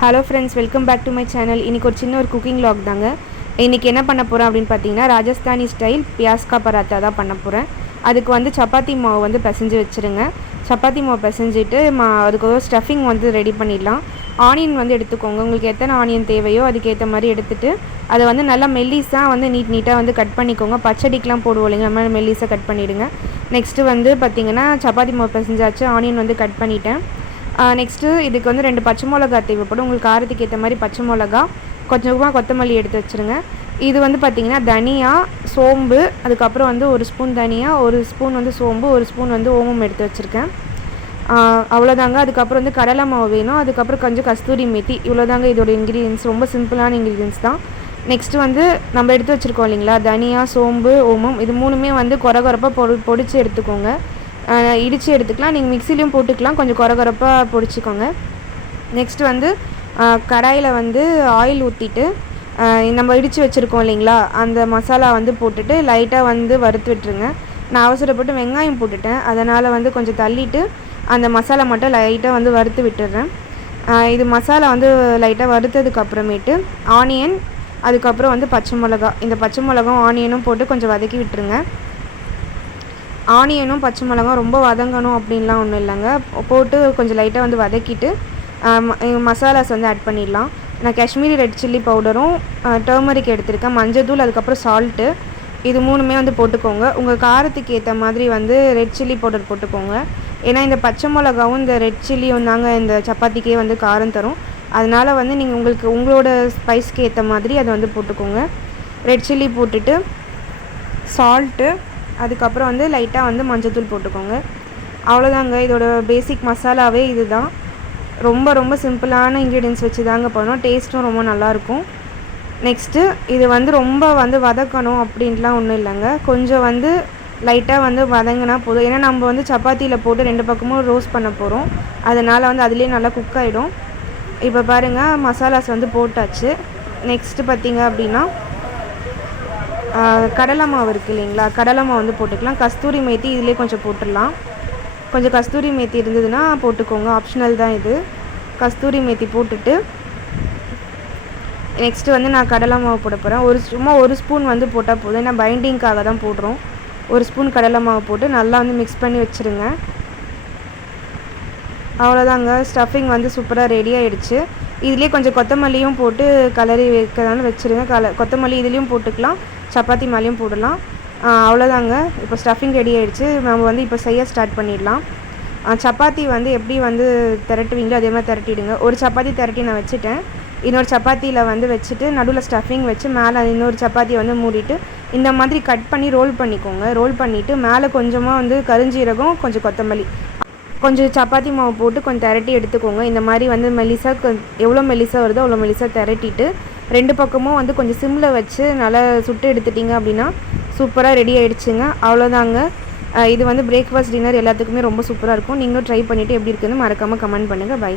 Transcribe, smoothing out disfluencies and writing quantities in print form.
Hello friends, welcome back to my channel. இன்றைக்கி ஒரு சின்ன குக்கிங் வ்ளாக் தாங்க. இன்றைக்கி என்ன பண்ண போகிறேன் அப்படின்னு பார்த்தீங்கன்னா, ராஜஸ்தானி ஸ்டைல் பியாஸ்கா பராத்தா தான் பண்ண போகிறேன். அதுக்கு வந்து சப்பாத்தி மாவு வந்து பிசைஞ்சு வச்சுருங்க. சப்பாத்தி மாவு பிசைஞ்சிட்டு அதுக்கு ஒரு ஸ்டஃபிங் வந்து ரெடி பண்ணிடலாம். ஆனியன் வந்து எடுத்துக்கோங்க. உங்களுக்கு எத்தனை ஆனியன் தேவையோ அதுக்கேற்ற மாதிரி எடுத்துகிட்டு அதை வந்து நல்லா மெல்லிஸாக வந்து நீட்டாக வந்து கட் பண்ணிக்கோங்க. பச்சடிக்கெலாம் போடுவோம் இல்லைங்க, அந்த மாதிரி மெல்லிஸாக கட் பண்ணிவிடுங்க. நெக்ஸ்ட்டு வந்து பார்த்திங்கன்னா, சப்பாத்தி மாவு பிசைஞ்சாச்சு, ஆனியன் வந்து கட் பண்ணிட்டேன். நெக்ஸ்ட்டு இதுக்கு வந்து 2 பச்சை மிளகா தேவைப்படும். உங்களுக்கு காரத்துக்கு ஏற்ற மாதிரி பச்சை மிளகா, கொஞ்சமாக கொத்தமல்லி எடுத்து வச்சுருங்க. இது வந்து பார்த்திங்கன்னா தனியா, சோம்பு, அதுக்கப்புறம் வந்து 1 ஸ்பூன் தனியா, 1 ஸ்பூன் வந்து சோம்பு, 1 ஸ்பூன் வந்து ஓமம் எடுத்து வச்சுருக்கேன். அவ்வளோதாங்க. அதுக்கப்புறம் வந்து கடலை மாவு வேணும். அதுக்கப்புறம் கொஞ்சம் கஸ்தூரி மேத்தி. இவ்வளோதாங்க இதோட இன்க்ரீடியன்ஸ். ரொம்ப சிம்பிளான இன்க்ரீடியன்ஸ் தான். நெக்ஸ்ட்டு வந்து நம்ம எடுத்து வச்சுருக்கோம் இல்லைங்களா, தனியா, சோம்பு, ஓமம், இது 3மே வந்து கொரப்பாக பொடிச்சு எடுத்துக்கோங்க. இடித்து எடுத்துக்கலாம். நீங்கள் மிக்சிலையும் போட்டுக்கலாம். கொஞ்சம் கொரப்பாக பொடிச்சிக்கோங்க. நெக்ஸ்ட்டு வந்து கடாயில் வந்து ஆயில் ஊற்றிட்டு நம்ம இடித்து வச்சுருக்கோம் இல்லைங்களா, அந்த மசாலா வந்து போட்டுட்டு லைட்டாக வந்து வறுத்து விட்டுருங்க. நான் அவசரப்பட்டு வெங்காயம் போட்டுட்டேன், அதனால் வந்து கொஞ்சம் தள்ளிட்டு அந்த மசாலா மட்டும் லைட்டாக வந்து வறுத்து விட்டுடுறேன். இது மசாலா வந்து லைட்டாக வறுத்ததுக்கப்புறமேட்டு ஆனியன், அதுக்கப்புறம் வந்து பச்சை மிளகா, இந்த பச்சை மிளகாவும் ஆனியனும் போட்டு கொஞ்சம் வதக்கி விட்டுருங்க. ஆனியனும் பச்சை மிளகாவும் ரொம்ப வதங்கணும் அப்படின்லாம் ஒன்றும் இல்லைங்க. போட்டு கொஞ்சம் லைட்டாக வந்து வதக்கிட்டு மசாலாஸ் வந்து ஆட் பண்ணிடலாம். நான் காஷ்மீரி ரெட் சில்லி பவுடரும் டர்மரிக் எடுத்திருக்கேன், மஞ்சள், அதுக்கப்புறம் சால்ட்டு, இது 3மே வந்து போட்டுக்கோங்க. உங்கள் காரத்துக்கு ஏற்ற மாதிரி வந்து ரெட் சில்லி பவுடர் போட்டுக்கோங்க. ஏன்னா இந்த பச்சை மிளகாவும் இந்த ரெட் சில்லியும் தாங்க இந்த சப்பாத்திக்கே வந்து காரம் தரும். அதனால் வந்து நீங்கள் உங்களோட ஸ்பைஸ்க்கு ஏற்ற மாதிரி அதை வந்து போட்டுக்கோங்க. ரெட் சில்லி போட்டுட்டு சால்ட்டு, அதுக்கப்புறம் வந்து லைட்டாக வந்து மஞ்சள் போட்டுக்கோங்க. அவ்வளோதாங்க. இதோட பேசிக் மசாலாவே இது தான். ரொம்ப சிம்பிளான இன்க்ரீடியன்ஸ் வச்சு தாங்க பண்ணோம். டேஸ்ட்டும் ரொம்ப நல்லாயிருக்கும். நெக்ஸ்ட்டு இது வந்து ரொம்ப வந்து வதக்கணும் அப்படின்ட்டுலாம் ஒன்றும் இல்லைங்க. கொஞ்சம் வந்து லைட்டாக வந்து வதங்கினா போதும். ஏன்னா நம்ம வந்து சப்பாத்தியில் போட்டு 2 பக்கமும் ரோஸ்ட் பண்ண போகிறோம். அதனால் வந்து அதுலேயே நல்லா குக் ஆகிடும். இப்போ பாருங்கள், மசாலாஸ் வந்து போட்டாச்சு. நெக்ஸ்ட்டு பார்த்திங்க அப்படின்னா கடலை மாவு இருக்குது இல்லைங்களா, கடலை மாவு வந்து போட்டுக்கலாம். கஸ்தூரி மேத்தி இதிலே கொஞ்சம் போட்டுடலாம். கொஞ்சம் கஸ்தூரி மேத்தி இருந்ததுன்னா போட்டுக்கோங்க, ஆப்ஷனல் தான் இது. கஸ்தூரி மேத்தி போட்டுட்டு நெக்ஸ்ட்டு வந்து நான் கடலை மாவு போட போகிறேன். சும்மா 1 ஸ்பூன் வந்து போட்டால் போதும். ஏன்னா பைண்டிங்காக தான் போடுறோம். 1 ஸ்பூன் கடலை மாவு போட்டு நல்லா வந்து மிக்ஸ் பண்ணி வச்சுருங்க. அவ்வளோதாங்க. ஸ்டஃபிங் வந்து சூப்பராக ரெடி ஆகிடுச்சு. இதுலேயே கொஞ்சம் கொத்தமல்லியும் போட்டு கலரி வைக்கிறதாலும் வச்சுருங்க. கொத்தமல்லி இதுலேயும் போட்டுக்கலாம், சப்பாத்தி மேலேயும் போடலாம். அவ்வளோதாங்க. இப்போ ஸ்டஃபிங் ரெடி ஆகிடுச்சு. நம்ம வந்து இப்போ செய்ய ஸ்டார்ட் பண்ணிடலாம். சப்பாத்தி வந்து எப்படி வந்து திரட்டுவீங்களோ அதே மாதிரி திரட்டிடுங்க. ஒரு சப்பாத்தி திரட்டி நான் வச்சுட்டேன். இன்னொரு சப்பாத்தியில் வந்து வச்சுட்டு நடுவில் ஸ்டஃபிங் வச்சு மேலே இன்னொரு சப்பாத்தியை வந்து மூடிட்டு இந்த மாதிரி கட் பண்ணி ரோல் பண்ணிக்கோங்க. ரோல் பண்ணிவிட்டு மேலே கொஞ்சமாக வந்து கருஞ்சீரகம், கொஞ்சம் கொத்தமல்லி, கொஞ்சம் சப்பாத்தி மாவு போட்டு கொஞ்சம் திரட்டி எடுத்துக்கோங்க. இந்த மாதிரி வந்து மெல்லிசாக எவ்வளோ மெல்லிசாக வருதோ அவ்வளோ மெல்லிசாக திரட்டிட்டு 2 பக்கமும் வந்து கொஞ்சம் சிம்மில் வச்சு நல்லா சுட்டு எடுத்துட்டிங்க அப்படின்னா சூப்பராக ரெடி ஆகிடுச்சுங்க. அவ்வளோதாங்க. இது வந்து பிரேக்ஃபாஸ்ட், டின்னர் எல்லாத்துக்குமே ரொம்ப சூப்பராக இருக்கும். நீங்களும் ட்ரை பண்ணிவிட்டு எப்படி இருக்குதுன்னு மறக்காமல் கமெண்ட் பண்ணுங்கள். பை.